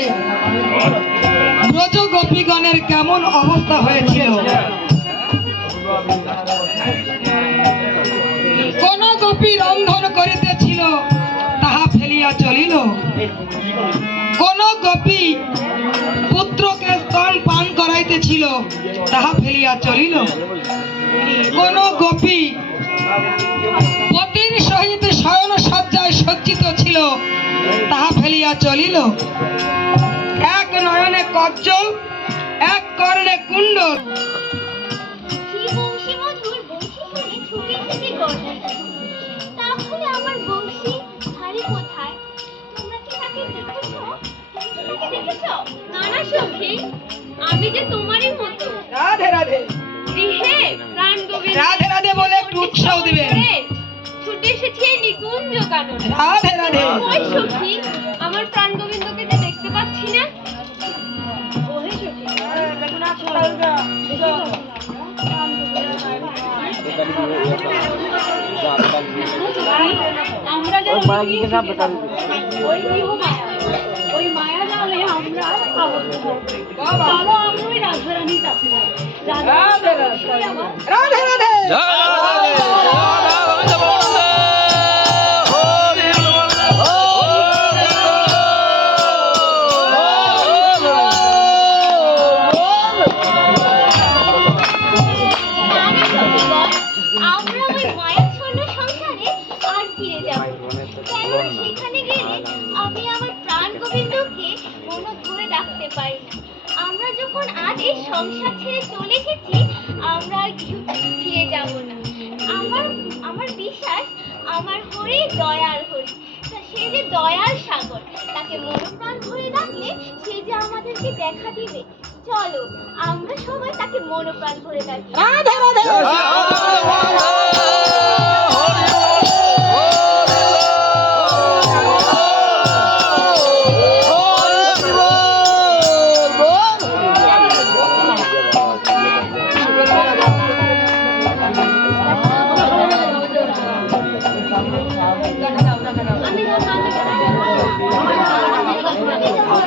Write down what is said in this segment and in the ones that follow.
শ্রবণ ব্রজ গোপীগণের কেমন অবস্থা হয়েছিল কোন গোপী রন্ধন করিতেছিল, তাহা ফেলিয়া চলিল। কোন গোপী পুত্রকে স্তন পান করাইতেছিল, তাহা ফেলিয়া চলিল। কোন গোপী পতির সহিত শয়ন সজ্জায় সজ্জিত ছিল তাহা ফেলিয়া চলিল। এক নয়নে কজ্জল এক কর্ণে কুণ্ডল। এই রাধে রাধে ওই সখী আমার প্রাণ গোবিন্দকে যে দেখতে পাচ্ছি না। ওহে সখী। আমরা যে ওই ওই মায়া জালে আমরা আবদ্ধ চলো আমরা ওই রাধারানীর কাছে যাই। রাধে। রাধে সেখানে আমি আমার প্রাণ গোবিন্দকে কোনো ধরে রাখতে পারি না। আমরা যখন আজ এই সংসার ছেড়ে চলে এসেছি আমরা আর গৃহ ফিরে যাব না। আমার আমার বিশ্বাস আমার হরি দয়াল হরি। সে যে দয়াল সাগর তাকে মনোপ্রাণ ধরে রাখলে সে যে আমাদেরকে দেখা দিবে। চলো আমরা সবাই তাকে মনোপ্রাণ ধরে রাখি। রাধে রাধে।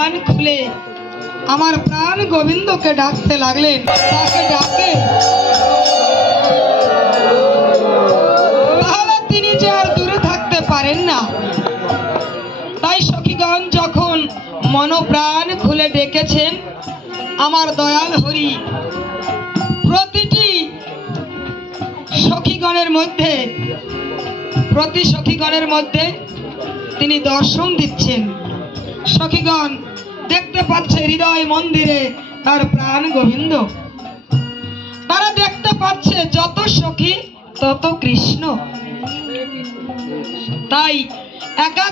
মনপ্রাণ খুলে। আমার প্রাণ গোবিন্দকে ডাকতে লাগলেন। তাকে ডাকে। তিনি যে আর দূরে থাকতে পারেন না। তাই সখীগণ যখন মনপ্রাণ খুলে ডেকেছেন, আমার দয়াল হরি, প্রতিটি সখীগণের মধ্যে, প্রতি সখীগণের মধ্যে তিনি দর্শন দিচ্ছেন। সখীগণ দেখতে পাচ্ছে হৃদয় মন্দিরে তার প্রাণ গোবিন্দ। তারা দেখতে পাচ্ছে যত সখী, তত কৃষ্ণ। তাই একা